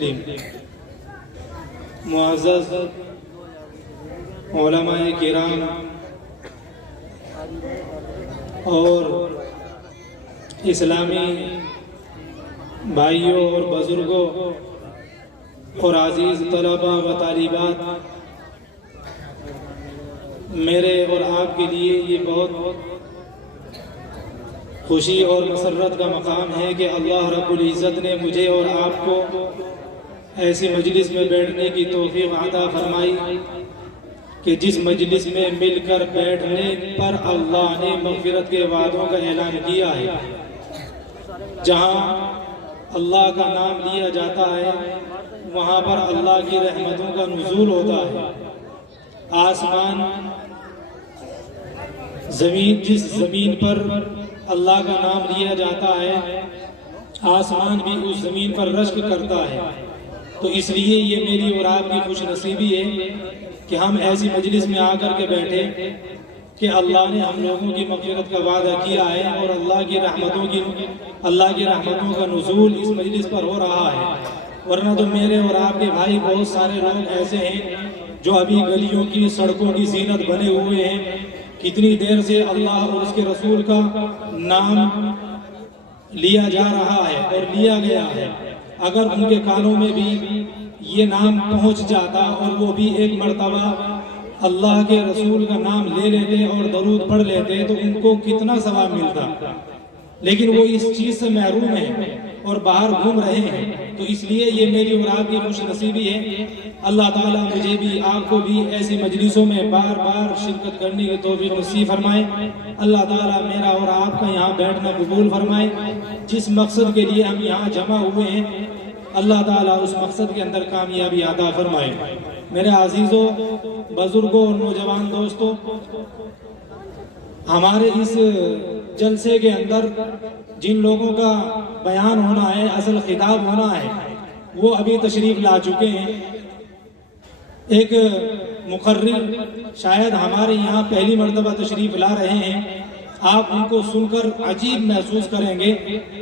تسلیم۔ معزز علماء کرام اور اسلامی بھائیوں اور بزرگوں اور عزیز طلباء و طالبات، میرے اور آپ کے لیے یہ بہت خوشی اور مسرت کا مقام ہے کہ اللہ رب العزت نے مجھے اور آپ کو ایسی مجلس میں بیٹھنے کی توفیق عطا فرمائی کہ جس مجلس میں مل کر بیٹھنے پر اللہ نے مغفرت کے وعدوں کا اعلان کیا ہے، جہاں اللہ کا نام لیا جاتا ہے وہاں پر اللہ کی رحمتوں کا نزول ہوتا ہے۔ آسمان زمین، جس زمین پر اللہ کا نام لیا جاتا ہے، آسمان بھی اس زمین پر رشک کرتا ہے۔ تو اس لیے یہ میری اور آپ کی خوش نصیبی ہے کہ ہم ایسی مجلس میں آ کر کے بیٹھے کہ اللہ نے ہم لوگوں کی مغفرت کا وعدہ کیا ہے اور اللہ کی رحمتوں کا نزول اس مجلس پر ہو رہا ہے۔ ورنہ تو میرے اور آپ کے بھائی بہت سارے لوگ ایسے ہیں جو ابھی گلیوں کی سڑکوں کی زینت بنے ہوئے ہیں، کتنی دیر سے اللہ اور اس کے رسول کا نام لیا جا رہا ہے اور لیا گیا ہے۔ اگر ان کے کانوں میں بھی یہ نام پہنچ جاتا اور وہ بھی ایک مرتبہ اللہ کے رسول کا نام لے لیتے اور درود پڑھ لیتے تو ان کو کتنا ثواب ملتا، لیکن وہ اس چیز سے محروم ہیں اور باہر گھوم رہے ہیں۔ تو اس لیے یہ میری اور آپ کی خوش نصیبی ہے۔ اللہ تعالیٰ مجھے بھی آپ کو بھی ایسی مجلسوں میں بار بار شرکت کرنے کی توفیق نصیب فرمائے۔ اللہ تعالیٰ میرا اور آپ کا یہاں بیٹھنا قبول فرمائے۔ جس مقصد کے لیے ہم یہاں جمع ہوئے ہیں، اللہ تعالیٰ اس مقصد کے اندر کامیابی عطا فرمائے۔ میرے عزیزوں، بزرگوں اور نوجوان دوستوں، ہمارے اس جلسے کے اندر جن لوگوں کا بیان ہونا ہے، اصل خطاب ہونا ہے، وہ ابھی تشریف لا چکے ہیں۔ ایک مقرر شاید ہمارے یہاں پہلی مرتبہ تشریف لا رہے ہیں۔ آپ ان کو سن کر عجیب محسوس کریں گے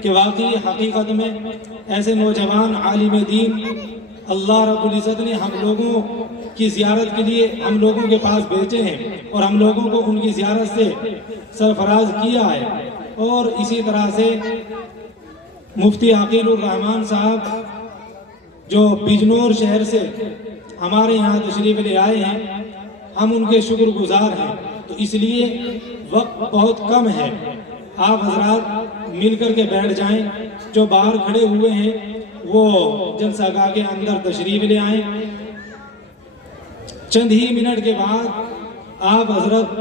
کہ واقعی حقیقت میں ایسے نوجوان عالم دین اللہ رب العزت نے ہم لوگوں کی زیارت کے لیے ہم لوگوں کے پاس بھیجے ہیں اور ہم لوگوں کو ان کی زیارت سے سرفراز کیا ہے۔ اور اسی طرح سے مفتی عقیل الرحمان صاحب جو بجنور شہر سے ہمارے یہاں تشریف لے آئے ہیں، ہم ان کے شکر گزار ہیں۔ تو اس لیے وقت بہت کم ہے، آپ حضرات مل کر کے بیٹھ جائیں۔ جو باہر کھڑے ہوئے ہیں وہ جلسہ گاہ کے اندر تشریف لے آئیں۔ چند ہی منٹ کے بعد آپ حضرت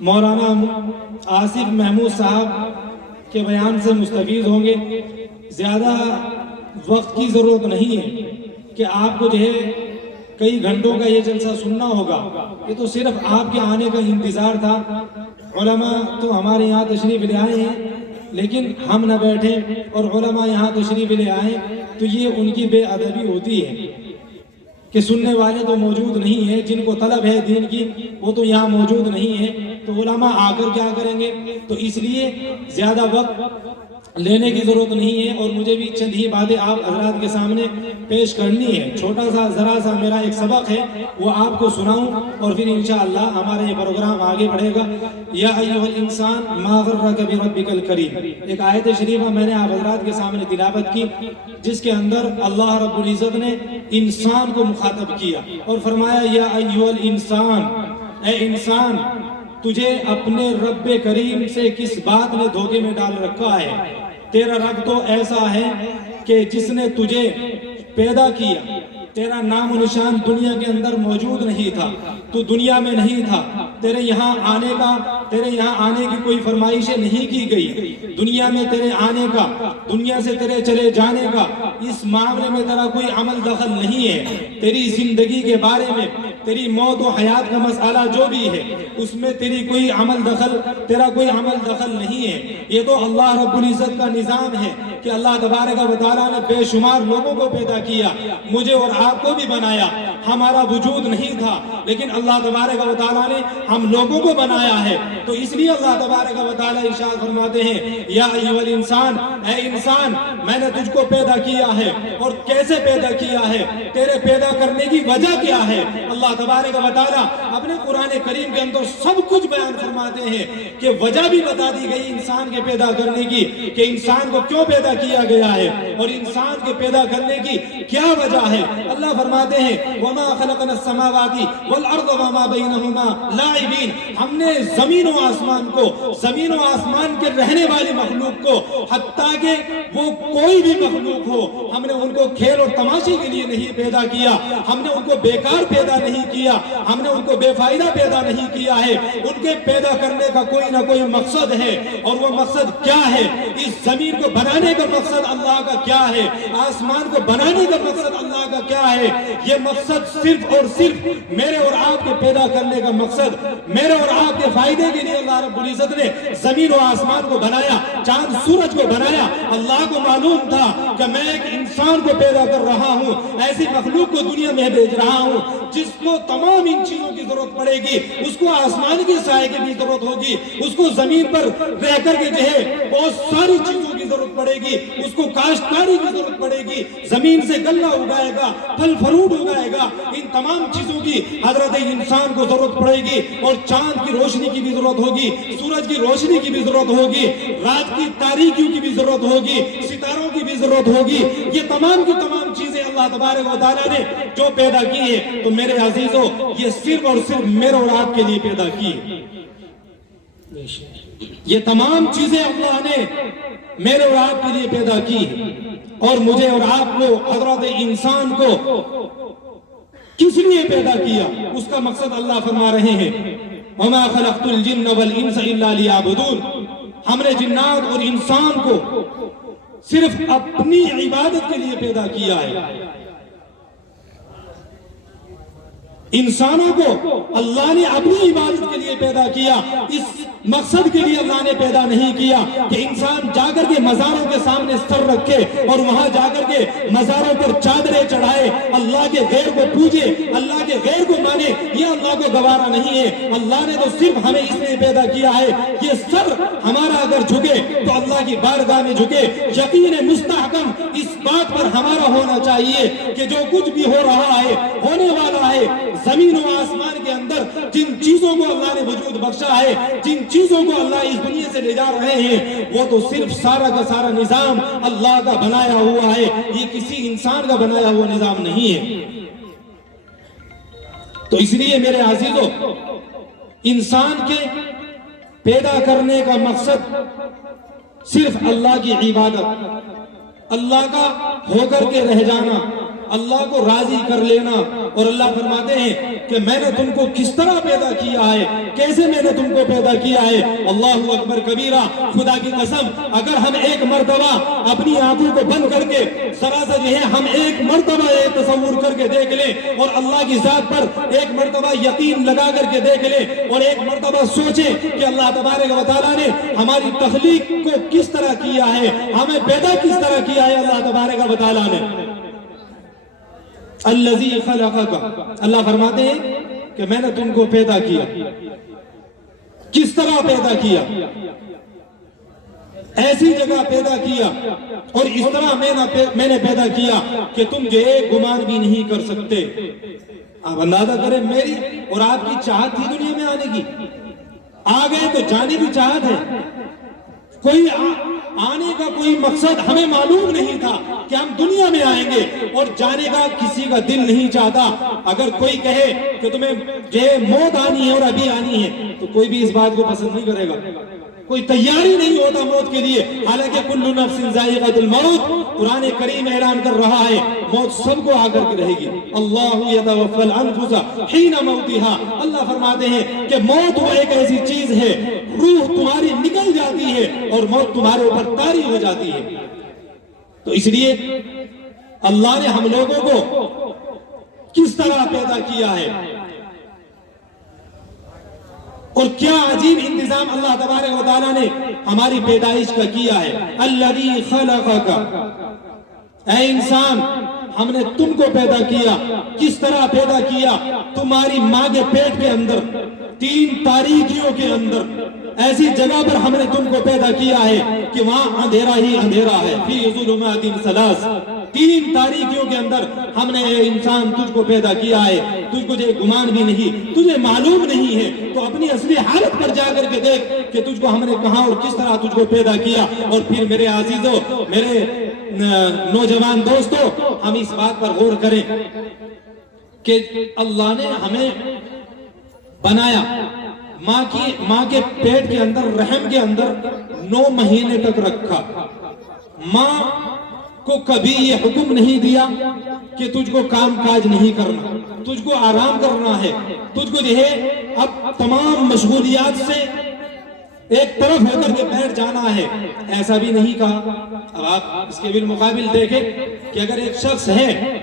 مولانا آصف محمود صاحب کے بیان سے مستفید ہوں گے۔ زیادہ وقت کی ضرورت نہیں ہے کہ آپ کو جو ہے کئی گھنٹوں کا یہ جلسہ سننا ہوگا، یہ تو صرف آپ کے آنے کا انتظار تھا۔ علماء تو ہمارے یہاں تشریف لے آئے ہیں، لیکن ہم نہ بیٹھیں اور علماء یہاں تشریف لے آئیں تو یہ ان کی بے ادبی ہوتی ہے کہ سننے والے تو موجود نہیں ہیں، جن کو طلب ہے دین کی وہ تو یہاں موجود نہیں ہیں، تو علماء آ کر کیا کریں گے؟ تو اس لیے زیادہ وقت لینے کی ضرورت نہیں ہے اور مجھے بھی چند ہی باتیں آپ حضرات کے سامنے پیش کرنی ہے۔ چھوٹا سا ذرا سا میرا ایک سبق ہے، وہ آپ کو سناؤں اور پھر انشاءاللہ ہمارا یہ پروگرام آگے بڑھے گا۔ یا ایھا الانسان ما غرک بربک الکریم، ایک آیت شریفہ میں نے آپ حضرات کے سامنے تلاوت کی، جس کے اندر اللہ رب العزت نے انسان کو مخاطب کیا اور فرمایا یا ایھا الانسان، اے انسان، تجھے اپنے رب کریم سے کس بات نے دھوکے میں ڈال رکھا ہے؟ تیرا رب تو ایسا ہے کہ جس نے تجھے پیدا کیا، تیرا نام و نشان دنیا کے اندر موجود نہیں تھا، تو دنیا میں نہیں تھا، تیرے یہاں آنے کی کوئی فرمائشیں نہیں کی گئی، دنیا میں تیرے آنے کا، دنیا سے تیرے چلے جانے کا اس معاملے میں تیرا کوئی عمل دخل نہیں ہے۔ تیری زندگی کے بارے میں تیری موت و حیات کا مسئلہ جو بھی ہے اس میں تیرا کوئی عمل دخل نہیں ہے. یہ تو اللہ رب العزت کا نظام ہے کہ اللہ تبارک و تعالیٰ نے بے شمار لوگوں کو پیدا کیا, مجھے اور آپ کو بھی بنایا. ہمارا وجود نہیں تھا لیکن اللہ تبارک و تعالیٰ نے ہم لوگوں کو بنایا ہے. تو اس لیے اللہ تبارک و تعالیٰ ارشاد فرماتے ہیں یا ایھا الانسان, اے انسان میں نے تجھ کو پیدا کیا ہے. اور کیسے پیدا کیا ہے, تیرے پیدا کرنے کی وجہ کیا ہے. اللہ تبارک و تعالیٰ اپنے قرآن کریم کے اندر سب کچھ بیان فرماتے ہیں کہ وجہ بھی بتا دی گئی انسان کے پیدا کرنے کی, کہ انسان کو کیوں پیدا کیا گیا ہے اور انسان کے پیدا کرنے کی کیا وجہ ہے. اللہ فرماتے ہیں وما خلقنا السماوات والارض وما بینہما لاعبین, ہم نے زمین و آسمان کو, زمین و آسمان کے رہنے والی مخلوق کو, حتیٰ کہ وہ کوئی بھی مخلوق ہو, ہم نے ان کو کھیل اور تماشے کے لیے نہیں پیدا کیا. ہم نے ان کو بیکار پیدا نہیں کیا, ہم نے ان کو بے فائدہ پیدا نہیں کیا ہے. ان کے پیدا کرنے کا کوئی نہ کوئی مقصد ہے, اور وہ مقصد کیا ہے. اس زمین کو بنانے کا مقصد اللہ کا کیا ہے, آسمان کو بنانے کا مقصد اللہ کا کیا ہے. یہ مقصد صرف اور صرف میرے اور آپ کے پیدا کرنے کا مقصد, میرے اور آپ کے فائدے کے لیے اللہ رب العزت نے زمین و آسمان کو بنایا, چاند سورج کو بنایا. اللہ کو معلوم تھا کہ میں ایک انسان کو پیدا کر رہا ہوں, ایسی مخلوق کو دنیا میں بھیج رہا ہوں جس کو تمام ان چیزوں کی ضرورت پڑے گی. اس کو آسمان کے سائے کی بھی ضرورت ہوگی, اس کو زمین پر رہ کر کے جو ہے بہت ساری چیزوں کی ضرورت پڑے گی, اس کو کاشتکاری کی ضرورت پڑے گی, زمین سے غلہ اگائے گا, پھل فروٹ اگائے گا. ان تمام چیزوں کی حضرت انسان کو ضرورت پڑے گی. اور چاند کی روشنی کی بھی ضرورت ہوگی, سورج کی روشنی کی بھی ضرورت ہوگی, رات کی تاریکیوں کی بھی ضرورت ہوگی, ستاروں کی بھی ضرورت ہوگی. یہ تمام کی تمام چیزیں اللہ تبارک و تعالیٰ نے جو پیدا کی ہے, تو میرے عزیزوں یہ صرف اور صرف میرے اور آپ کے لیے پیدا کی. یہ تمام چیزیں اللہ نے میرے اور آپ کے لیے پیدا کی, اور مجھے اور آپ کو, حضرت انسان کو کس لیے پیدا کیا, اس کا مقصد اللہ فرما رہے ہیں وَمَا خَلَقْتُ الْجِنَّ وَالْإِنسَ إِلَّا لِيَعْبُدُونَ. ہم نے جنات اور انسان کو صرف اپنی عبادت کے لیے پیدا کیا ہے. انسانوں کو اللہ نے اپنی عبادت کے لیے پیدا کیا, اس مقصد کے لیے اللہ نے پیدا نہیں کیا کہ انسان جا کر کے مزاروں کے سامنے سر رکھے اور وہاں جا کر کے مزاروں پر چادریں چڑھائے, اللہ کے غیر کو پوجے, اللہ کے غیر کو مانے. یہ اللہ کو گوارا نہیں ہے. اللہ نے تو صرف ہمیں اس لیے پیدا کیا ہے یہ سر ہمارا اگر جھکے تو اللہ کی بارگاہ میں جھکے. یقین مستحکم اس بات پر ہمارا ہونا چاہیے کہ جو کچھ بھی ہو رہا ہے, ہونے والا ہے, زمین و آسمان کے اندر جن چیزوں کو اللہ نے وجود بخشا ہے, جن چیزوں کو اللہ اس دنیا سے لے جا رہے ہیں, وہ تو صرف سارا کا سارا نظام اللہ کا بنایا ہوا ہے, یہ کسی انسان کا بنایا ہوا نظام نہیں ہے. تو اس لیے میرے عزیزوں, انسان کے پیدا کرنے کا مقصد صرف اللہ کی عبادت, اللہ کا ہو کر کے رہ جانا, اللہ کو راضی کر لینا. اور اللہ فرماتے ہیں کہ میں نے تم کو کس طرح پیدا کیا ہے, کیسے میں نے تم کو پیدا کیا ہے. اللہ اکبر کبیرہ, خدا کی قسم اگر ہم ایک مرتبہ اپنی آنکھوں کو بند کر کے ذرا سا جو ہے ہم ایک مرتبہ یہ تصور کر کے دیکھ لیں, اور اللہ کی ذات پر ایک مرتبہ یقین لگا کر کے دیکھ لیں, اور ایک مرتبہ سوچیں کہ اللہ تبارک و تعالیٰ نے ہماری تخلیق کو کس طرح کیا ہے, ہمیں پیدا کس طرح کیا ہے اللہ تبارک و تعالیٰ نے. الذی خلقک, اللہ فرماتے ہیں کہ میں نے تم کو پیدا کیا. کس طرح پیدا کیا, ایسی جگہ پیدا کیا, اور اس طرح میں نے پیدا کیا کہ تم جو ایک گمان بھی نہیں کر سکتے. آپ اندازہ کریں, میری اور آپ کی چاہت تھی دنیا میں آنے کی, آ گئے تو جانے کی چاہت ہے. کوئی آنے کا کوئی مقصد ہمیں معلوم نہیں تھا کہ ہم دنیا میں آئیں گے, اور جانے کا کسی کا دل نہیں چاہتا. اگر کوئی کہے کہ تمہیں موت آنی ہے اور ابھی آنی ہے تو کوئی بھی اس بات کو پسند نہیں کرے گا, کوئی تیاری نہیں ہوتا موت کے لیے. حالانکہ کل نفس ذائقۃ الموت, قرآن کریم اعلان کر رہا ہے موت سب کو آ کر کے رہے گی. اللہ یتوفی الانفس حین موتها, اللہ فرماتے ہیں کہ موت وہ ایک ایسی چیز ہے, روح تمہاری نکل جاتی ہے اور موت تمہارے اوپر طاری ہو جاتی ہے. تو اس لیے اللہ نے ہم لوگوں کو کس طرح پیدا کیا ہے, اور کیا عجیب انتظام اللہ تبارک و تعالیٰ نے ہماری پیدائش کا کیا ہے. الذی خلقک، اے انسان ہم نے تم کو پیدا کیا. کس طرح پیدا کیا؟ تمہاری ماں کے پیٹ کے اندر 3 تاریکیوں کے اندر ایسی جگہ پر ہم نے تم کو پیدا کیا ہے کہ وہاں اندھیرا ہی اندھیرا ہے. فی ظلمات ثلاث، 3 تاریکیوں کے اندر ہم نے اے انسان تجھ کو پیدا کیا ہے. تجھ کو جو گمان بھی نہیں، تجھے معلوم نہیں ہے تو اپنی اصلی حالت پر جا کر کے دیکھ کہ تجھ کو ہم نے کہاں اور کس طرح تجھ کو پیدا کیا. اور پھر میرے عزیزوں، میرے نوجوان دوستو، ہم اس بات پر غور کریں کہ اللہ نے ہمیں بنایا ماں کے پیٹ کے اندر، رحم کے اندر 9 مہینے تک رکھا. ماں کو کبھی یہ حکم نہیں دیا کہ تجھ کو کام کاج نہیں کرنا، تجھ کو آرام کرنا ہے، تجھ کو جو ہے اب تمام مشغولیات سے ایک طرف ہو کر کے بیٹھ جانا ہے. ایسا بھی نہیں کہا. اب آپ اس کے بالمقابل دیکھیں کہ اگر ایک شخص ہے،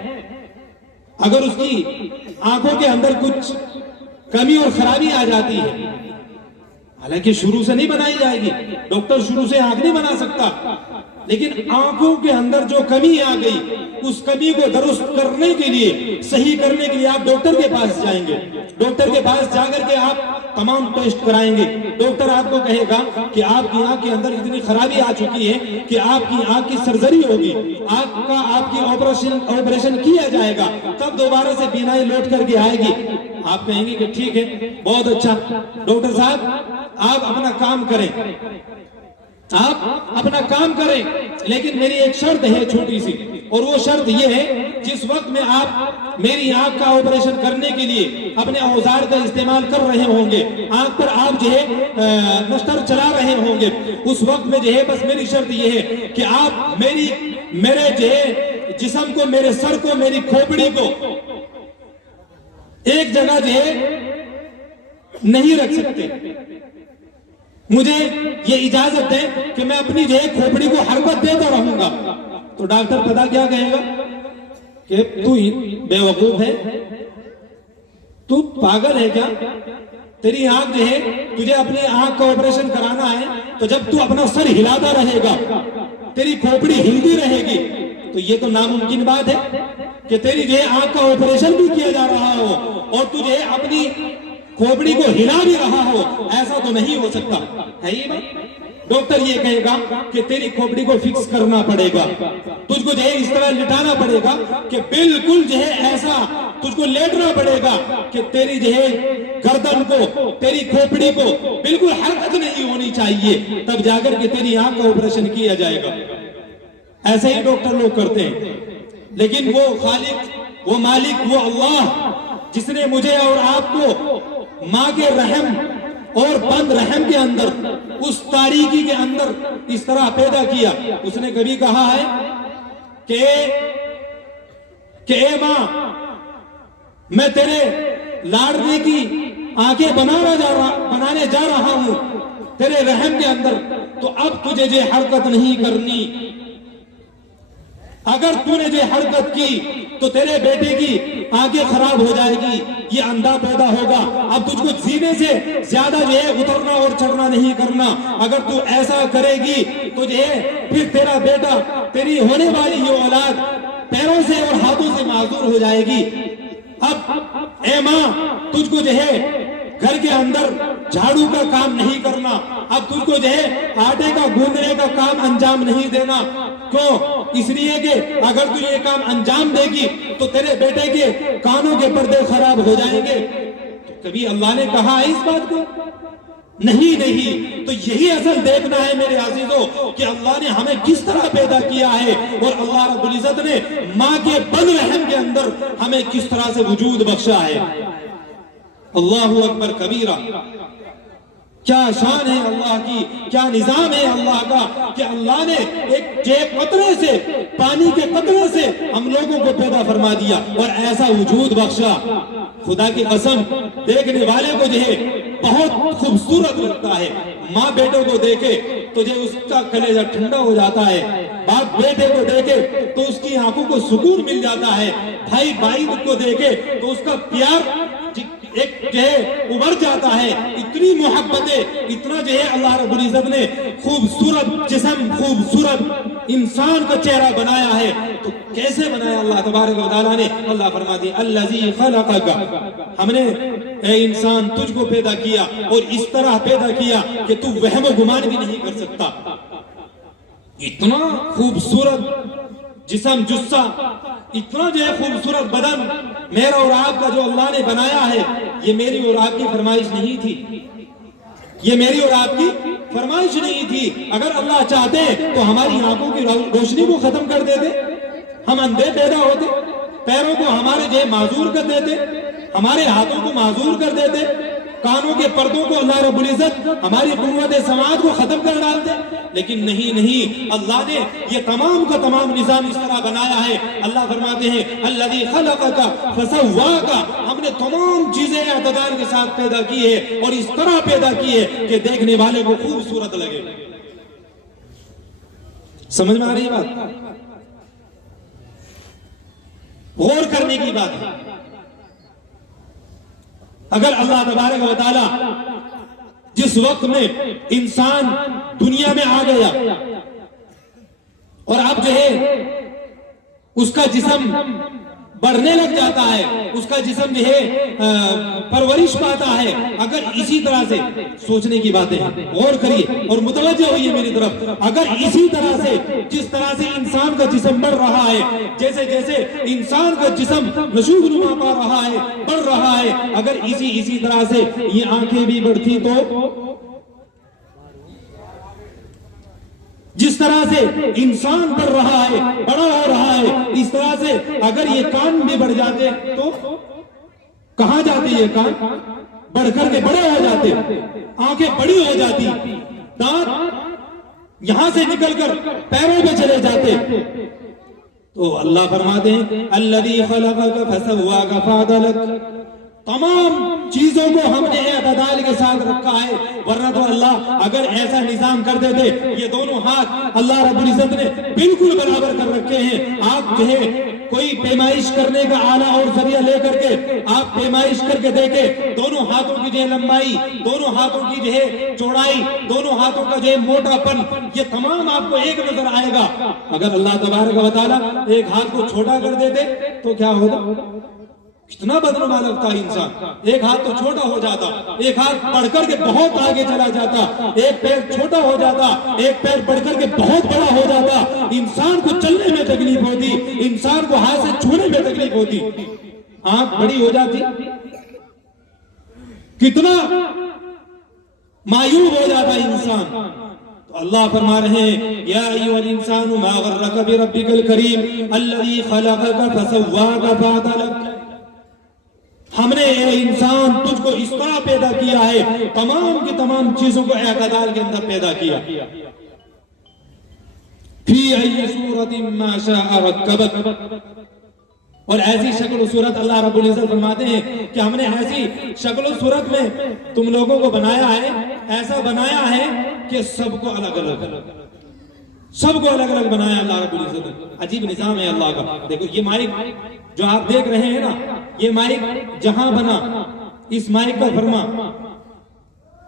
اگر اس کی آنکھوں کے اندر کچھ کمی اور خرابی آ جاتی ہے، حالانکہ شروع سے نہیں بنائی جائے گی، ڈاکٹر شروع سے آنکھ نہیں بنا سکتا، لیکن آنکھوں کے اندر جو کمی آ گئی اس کمی کو درست کرنے کے لیے، صحیح کرنے کے لیے آپ ڈاکٹر کے پاس جائیں گے. ڈاکٹر کے پاس جا کر کے آپ تمام ٹیسٹ کرائیں گے. ڈاکٹر آپ کو کہے گا کہ آپ کی آنکھ کے اندر اتنی خرابی آ چکی ہے کہ آپ کی آنکھ کی سرجری ہوگی، آپ کی آپریشن کیا جائے گا، تب دوبارہ سے بینائی لوٹ کر کے آئے گی. آپ کہیں گے کہ ٹھیک ہے، بہت اچھا ڈاکٹر صاحب، آپ اپنا کام کریں، آپ اپنا کام کریں، لیکن میری ایک شرط ہے چھوٹی سی، اور وہ شرط یہ ہے جس وقت میں آپ میری آنکھ کا آپریشن کرنے کے لیے اپنے اوزار کا استعمال کر رہے ہوں گے، آنکھ پر آپ جو ہے نشتر چلا رہے ہوں گے، اس وقت میں جو ہے بس میری شرط یہ ہے کہ آپ میرے جو ہے جسم کو، میرے سر کو، میری کھوپڑی کو ایک جگہ جو ہے نہیں رکھ سکتے. مجھے یہ اجازت ہے کہ میں اپنی جو ہے کھوپڑی کو حرکت دیتا رہوں گا. تو ڈاکٹر پتا کیا کہے گا کہ تو بے وقوف ہے، تو پاگل ہے کیا؟ تیری آنکھ جو ہے، تجھے اپنی آنکھ کا آپریشن کرانا ہے تو جب تو اپنا سر ہلاتا رہے گا، تیری کھوپڑی ہلتی رہے گی، تو یہ تو ناممکن بات ہے کہ تیری جو ہے آنکھ کا آپریشن بھی کیا جا رہا ہو اور تجھے اپنی کھوپڑی کو ہلا بھی رہا ہو. ایسا تو نہیں ہو سکتا ہے. یہ بات ڈاکٹر یہ کہے گا کہ تیری کھوپڑی کو فکس کرنا پڑے گا، تجھ کو جو ہے اس طرح لٹانا پڑے گا کہ بالکل جو ہے ایسا تجھ کو لیٹنا پڑے گا کہ تیری جو ہے گردن کو، تیری کھوپڑی کو بالکل حرکت نہیں ہونی چاہیے، تب جا کر کے تیری آنکھ کا آپریشن کیا جائے گا. ایسے ہی ڈاکٹر لوگ کرتے ہیں. لیکن وہ خالق، وہ مالک، وہ اللہ جس نے مجھے اور آپ کو ماں کے رحم اور بند رحم کے اندر، اس تاریکی کے اندر اس طرح پیدا کیا، اس نے کبھی کہا ہے کہ اے ماں، میں تیرے لاڈلے کی آنکھیں بنانے جا رہا ہوں تیرے رحم کے اندر، تو اب تجھے یہ حرکت نہیں کرنی. اگر تو نے جو حرکت کی تو تیرے بیٹے کی آنکھیں خراب ہو جائے گی، یہ اندھا پیدا ہوگا. اب تجھ کو سینے سے زیادہ جو ہے اترنا اور چڑھنا نہیں کرنا. اگر تو ایسا کرے گی تو جو ہے پھر تیرا بیٹا، تیری ہونے والی یہ اولاد پیروں سے اور ہاتھوں سے معذور ہو جائے گی. اب اے ماں، تجھ کو جو ہے گھر کے اندر جھاڑو کا کام نہیں کرنا، اب تجھ کو جو ہے آٹے کا گوندنے کا کام انجام نہیں دینا. کیوں؟ اس لیے کہ اگر تو یہ کام انجام دے گی تو تیرے بیٹے کے کانوں کے پردے خراب ہو جائیں گے. کبھی اللہ نے کہا ہے اس بات کو؟ نہیں. تو یہی اصل دیکھنا ہے میرے عزیزوں کہ اللہ نے ہمیں کس طرح پیدا کیا ہے، اور اللہ رب العزت نے ماں کے بند رحم کے اندر ہمیں کس طرح سے وجود بخشا ہے. اللہ اکبر کبیرہ. کیا شان ہے اللہ کی، کیا نظام ہے اللہ کا کہ اللہ نے ایک قطرے سے، پانی کے قطرے سے ہم لوگوں کو پیدا فرما دیا اور ایسا وجود بخشا. خدا کی قسم، دیکھنے والے کو جو ہے بہت خوبصورت لگتا ہے. ماں بیٹوں کو دیکھے تو جو اس کا کلیجہ ٹھنڈا ہو جاتا ہے، باپ بیٹے کو دیکھے تو اس کی آنکھوں کو سکون مل جاتا ہے، بھائی بھائی کو دیکھے تو اس کا پیار ایک جو ہے ابھر جاتا ہے. اتنی محبتیں، اتنا جو ہے اللہ رب العزت نے خوبصورت جسم، خوبصورت انسان کا چہرہ بنایا ہے. تو کیسے بنایا اللہ تبارک و تعالیٰ نے؟ اللہ فرماتے ہیں الذی خلقک، ہم نے اے انسان تجھ کو پیدا کیا اور اس طرح پیدا کیا کہ تو وہم و گمان بھی نہیں کر سکتا. اتنا خوبصورت جسم، جثہ، اتنا جو ہے خوبصورت بدن میرا اور آپ کا جو اللہ نے بنایا ہے، یہ میری اور آپ کی فرمائش نہیں تھی. یہ میری اور آپ کی فرمائش نہیں تھی. اگر اللہ چاہتے تو ہماری آنکھوں کی روشنی کو ختم کر دیتے، ہم اندھے پیدا ہوتے، پیروں کو ہمارے جو ہے معذور کر دیتے، ہمارے ہاتھوں کو معذور کر دیتے، کانوں کے پردوں کو اللہ رب العزت ہماری قوت سماعت کو ختم کر ڈالتے. لیکن نہیں، اللہ نے یہ تمام کا تمام نظام اس طرح بنایا ہے. اللہ فرماتے ہیں الذی خلقک فسواک، ہم نے تمام چیزیں اعتدال کے ساتھ پیدا کی ہے اور اس طرح پیدا کی ہے کہ دیکھنے والے کو خوبصورت لگے. سمجھ میں آ رہی بات؟ غور کرنے کی بات ہے. اگر اللہ تبارک و تعالی جس وقت میں انسان دنیا میں آ گیا اور اب جو ہے اس کا جسم بڑھنے لگ جاتا ہے، اس کا جسم جو ہے پرورش پاتا ہے، اگر اسی طرح سے سوچنے کی باتیں ہیں، غور کریے اور متوجہ ہوئیے میری طرف. اگر اسی طرح سے جس طرح سے انسان کا جسم بڑھ رہا ہے، جیسے جیسے انسان کا جسم نشوء نما پا رہا ہے، بڑھ رہا ہے، اگر اسی طرح سے یہ آنکھیں بھی بڑھتی تو جس طرح سے انسان بڑھ رہا ہے، بڑا ہو رہا ہے، اس طرح سے اگر یہ کان بھی بڑھ جاتے تو کہاں جاتے؟ یہ کان بڑھ کر کے بڑے ہو جاتے، آنکھیں بڑی ہو جاتی، دانت یہاں سے نکل کر پیروں پہ چلے جاتے. تو اللہ فرماتے ہیں الذی خلقک فسواک فعدلک، تمام چیزوں کو ہم نے اعتدال کے ساتھ رکھا ہے. ورنہ تو اللہ اگر ایسا نظام کر دیتے، یہ دونوں ہاتھ اللہ رب العزت نے بالکل برابر کر رکھے ہیں. آپ جو ہے کوئی پیمائش کرنے کا آلہ اور ذریعہ لے کر کے آپ پیمائش کر کے دیکھیں، دونوں ہاتھوں کی جو ہے لمبائی، دونوں ہاتھوں کی جو ہے چوڑائی، دونوں ہاتھوں کا جو ہے موٹا پن، یہ تمام آپ کو ایک نظر آئے گا. اگر اللہ تبارک و تعالیٰ ایک ہاتھ کو چھوٹا کر دیتے تو کیا ہوتا؟ کتنا بدنما لگتا انسان. ایک ہاتھ تو چھوٹا ہو جاتا، ایک ہاتھ بڑھ کر کے بہت آگے چلا جاتا، ایک پیر چھوٹا ہو جاتا، ایک پیر بڑھ کر کے بہت بڑا ہو جاتا. انسان کو چلنے میں تکلیف ہوتی، انسان کو ہاتھ سے چھونے میں تکلیف ہوتی. آنکھ بڑی ہو جاتی، کتنا مایوب ہو جاتا انسان. تو اللہ فرما رہے ہیں یا ایھا الانسان ما غرک بربک الکریم الذی خلقک فسواک فعدلک، ہم نے اے انسان تجھ کو اس طرح پیدا کیا ہے، تمام کی تمام چیزوں کو اعتدال کے اندر پیدا کیا. فی ای صورت ما شاء رکبک، اور ایسی شکل و صورت اللہ رب العزت فرماتے ہیں کہ ہم نے ایسی شکل و صورت میں تم لوگوں کو بنایا ہے، ایسا بنایا ہے کہ سب کو الگ الگ بنایا اللہ رب العزت نے. عجیب نظام ہے اللہ کا. دیکھو یہ مائک جو آپ دیکھ رہے ہیں نا، یہ مائک جہاں بنا، اس مائک کا فرما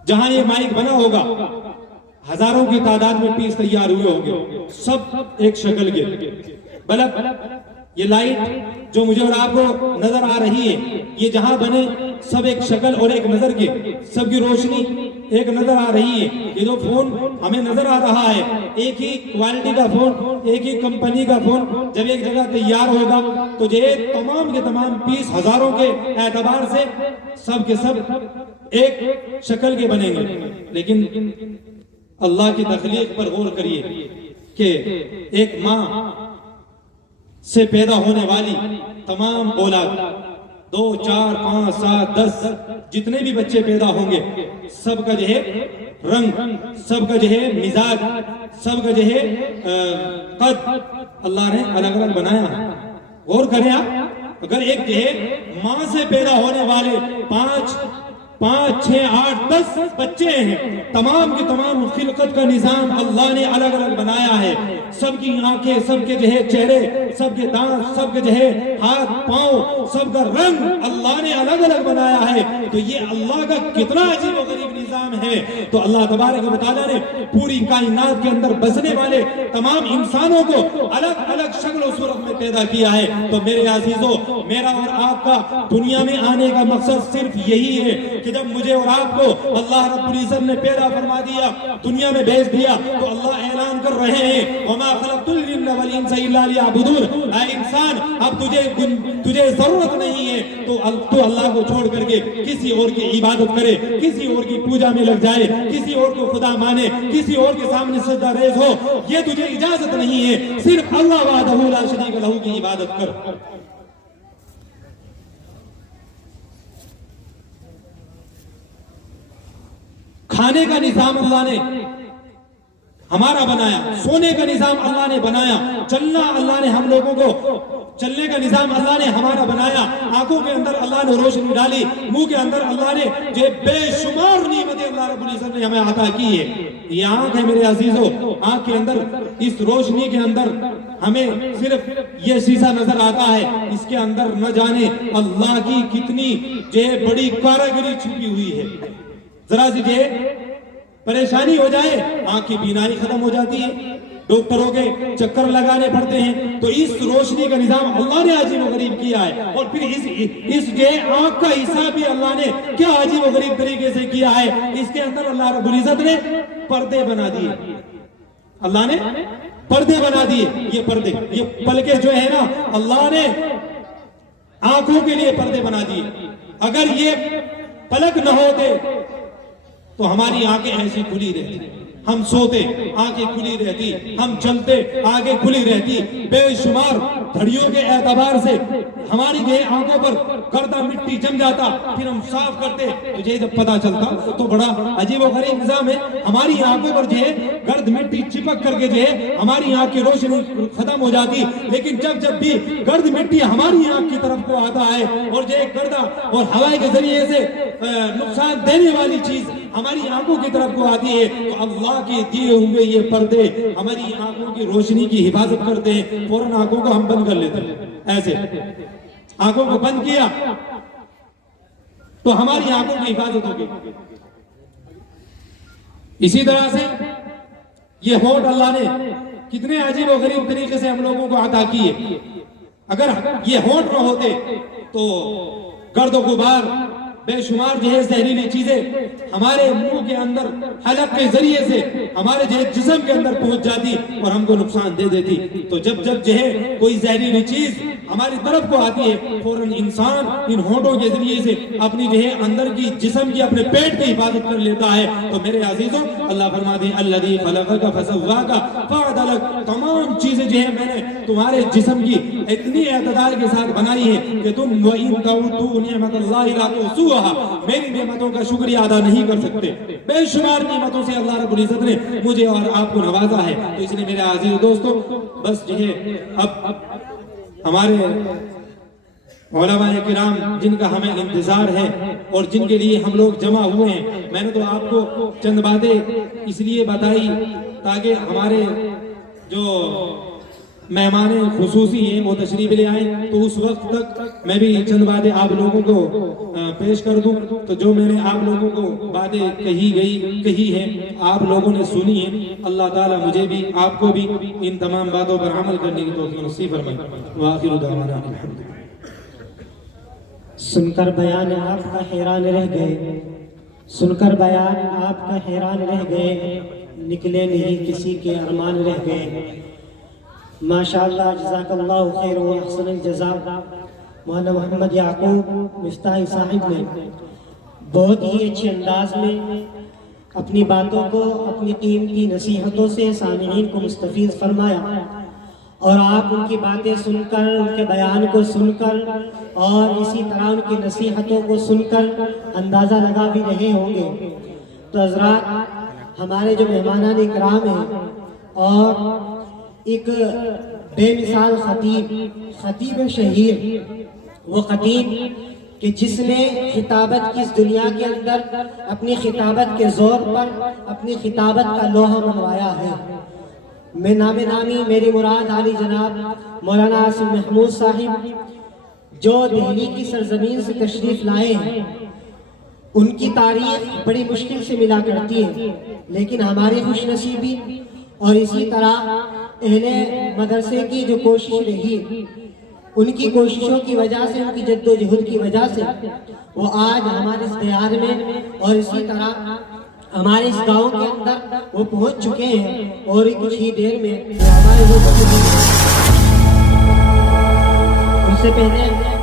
جہاں یہ مائک بنا ہوگا ہزاروں کی تعداد میں پیس تیار ہوئے ہوں گے، سب ایک شکل کے. بلب یہ لائٹ جو مجھے اور آپ کو نظر آ رہی ہے، یہ جہاں بنے سب ایک شکل اور ایک نظر کے، سب کی روشنی ایک نظر آ رہی ہے. یہ جو فون ہمیں نظر آ رہا ہے، ایک ہی کوالٹی کا فون، ایک ہی کمپنی کا فون جب ایک جگہ تیار ہوگا تو یہ تمام کے تمام پیس ہزاروں کے اعتبار سے سب کے سب ایک شکل کے بنیں گے. لیکن اللہ کی تخلیق پر غور کریے کہ ایک ماں سے پیدا ہونے والی تمام اولاد 2 4 5 7 10 جتنے بھی بچے پیدا ہوں گے، سب کا جو ہے رنگ، سب کا جو ہے مزاج، سب کا جو ہے قد اللہ نے الگ الگ بنایا ہے. غور کریں آپ، اگر ایک جو ہے ماں سے پیدا ہونے والے 5 5 6 8 10 بچے ہیں، تمام کے تمام خلقت کا نظام اللہ نے الگ الگ بنایا ہے. سب کی آنکھیں، سب کے جو ہے چہرے، سب کے دانت، سب کے جو ہے ہاتھ پاؤں، سب کا رنگ اللہ نے الگ الگ بنایا ہے. تو یہ اللہ کا کتنا عجیب و غریب نظام ہے. تو اللہ تبارک و تعالیٰ نے پوری کائنات کے اندر بسنے والے تمام انسانوں کو الگ الگ شکل و صورت میں پیدا کیا ہے. تو میرے عزیزوں، میرا اور آپ کا دنیا میں آنے کا مقصد صرف یہی ہے کہ جب مجھے اور آپ کو اللہ رب العزت نے پیدا فرما دیا، دنیا میں بھیج دیا، تو اللہ اعلان کر رہے ہیں وَمَا خَلَقْتُ الْجِنَّ وَالْإِنسَ إِلَّا لِيَعْبُدُونَ. اے انسان، اب تجھے ضرورت نہیں ہے تو اللہ کو چھوڑ کر کے کسی اور کی عبادت کرے، کسی اور کی پوجا میں لگ جائے، کسی اور کو خدا مانے، کسی اور کے سامنے سجدہ ریز ہو. یہ تجھے اجازت نہیں ہے. صرف اللہ وحدہ لا شریک لہ کی عبادت کر. کھانے کا نظام اللہ نے ہمارا بنایا، سونے کا نظام اللہ نے بنایا، چلنا اللہ نے ہم لوگوں کو، چلنے کا نظام اللہ نے ہمارا بنایا. آنکھوں کے اندر اللہ نے روشنی ڈالی، منہ کے اندر اللہ نے جو بے شمار نعمتیں اللہ رب العزت نے ہمیں عطا کی ہے. یہ آنکھ ہے میرے عزیزوں، آنکھ کے اندر اس روشنی کے اندر ہمیں صرف یہ شیشہ نظر آتا ہے. اس کے اندر نہ جانے اللہ کی کتنی جو بڑی کاریگری چھپی ہوئی ہے. ذرا سی جو پریشانی ہو جائے، آنکھ کی بینائی ختم ہو جاتی ہے، ڈاکٹروں کے چکر لگانے پڑتے ہیں. تو اس روشنی کا نظام اللہ نے عجیب و غریب کیا ہے. اور پھر اس جو آنکھ کا حساب بھی اللہ نے کیا عجیب و غریب طریقے سے کیا ہے. اس کے اندر اللہ رب العزت نے پردے بنا دیے. اللہ نے پردے بنا دیے. یہ پردے، یہ پلکیں جو ہے نا، اللہ نے آنکھوں کے لیے پردے بنا دیے. اگر یہ پلک نہ ہوتے تو ہماری آنکھیں ایسی کھلی رہتی، ہم سوتے آنکھیں کھلی رہتی، ہم چلتے آنکھیں کھلی رہتی. بے شمار گھڑیوں کے اعتبار سے ہماری آنکھوں پر گردہ مٹی جم جاتا، پھر ہم صاف کرتے تو یہ جب پتا چلتا تو بڑا عجیب و غریب نظام ہے. ہماری آنکھوں پر جو ہے گرد مٹی چپک کر کے جو ہے ہماری آنکھ کی روشنی ختم ہو جاتی. لیکن جب بھی گرد مٹی ہماری آنکھ کی طرف کو آتا ہے اور جو گردہ اور ہوا کے ذریعے سے نقصان دینے والی چیز ہماری آنکھوں کی طرف کو آتی ہے، تو اللہ کے دیے ہوئے یہ پردے ہماری آنکھوں کی روشنی کی حفاظت کرتے ہیں. فوراً آنکھوں کو ہم بند کر لیتے ہیں. ایسے آنکھوں کو بند کیا تو ہماری آنکھوں کی حفاظت ہوگی. اسی طرح سے یہ ہونٹ اللہ نے کتنے عجیب و غریب طریقے سے ہم لوگوں کو عطا کیے. اگر یہ ہونٹ نہ ہوتے تو گرد و غبار، بے شمار جو ہے زہریلی چیزیں ہمارے منہ کے اندر حلق کے ذریعے سے ہمارے جو جسم کے اندر پہنچ جاتی اور ہم کو نقصان دے دیتی. تو جب جو ہے کوئی زہریلی چیز ہماری طرف کو آتی ہے، فوراً انسان ان ہونٹوں کے ذریعے سے اپنی جو ہے اندر کی جسم کی، اپنے پیٹ کی حفاظت کر لیتا ہے. تو میرے عزیزوں، اللہ فرماتے ہیں الذی خلقک فسواک فعدلک. تمام چیزیں جو ہے میں نے تمہارے جسم کی اتنی اعتدال کے ساتھ بنائی ہے کہ تم وَإِن تَعُدُّوا نِعْمَتَ اللَّهِ لَا تُحْصُوهَا، میری نعمتوں کا شکریہ ادا نہیں کر سکتے. بے شمار نعمتوں سے اللہ رب العزت نے مجھے اور آپ کو نوازا ہے. تو اس لیے میرے عزیز دوستو، بس جو ہے اب ہمارے علماء کرام جن کا ہمیں انتظار ہے اور جن کے لیے ہم لوگ جمع ہوئے ہیں، میں نے تو آپ کو چند باتیں اس لیے بتائی تاکہ ہمارے جو مہمان خصوصی ہیں وہ تشریف لے آئیں. تو اس وقت تک میں بھی چند باتیں آپ لوگوں کو پیش کر دوں. تو جو میں نے آپ لوگوں کو باتیں کہی ہیں، آپ لوگوں نے سنی ہیں. اللہ تعالیٰ مجھے بھی آپ کو بھی ان تمام باتوں پر عمل کرنے کی توفیق نصیب فرمائے. وآخر دعوانا الحمدللہ. سن کر بیان آپ کا حیران رہ گئے، سن کر بیان آپ کا حیران رہ گئے، نکلے نہیں کسی کے ارمان رہ گئے. ماشاءاللہ، جزاک اللہ خیر و احسن الجزاء. مولانا محمد یعقوب مفتاحی صاحب نے بہت ہی اچھے انداز میں اپنی باتوں کو، اپنی قیمتی نصیحتوں سے سامعین کو مستفیض فرمایا. اور آپ ان کی باتیں سن کر، ان کے بیان کو سن کر اور اسی طرح ان کی نصیحتوں کو سن کر اندازہ لگا بھی رہے ہوں گے. تو حضرات، ہمارے جو مہمانان اکرام ہیں اور ایک بے مثال خطیب شہیر، وہ خطیب کہ جس نے خطابت کی اس دنیا کے اندر اپنی خطابت کے زور پر اپنی خطابت کا لوہا منوایا ہے۔ میں نام نامی میری مراد علی جناب مولانا عاصم محمود صاحب جو دہلی کی سرزمین سے تشریف لائے ہیں، ان کی تاریخ بڑی مشکل سے ملا کرتی ہے، لیکن ہماری خوش نصیبی اور اسی طرح اہل مدرسے کی جو کوشش رہی، ان کی کوششوں کی وجہ سے، ان کی جد و جہد کی وجہ سے وہ آج ہمارے اس دیار میں اور اسی طرح ہمارے اس گاؤں کے اندر وہ پہنچ چکے ہیں، اور کچھ ہی دیر میں ہمارے ان سے پہلے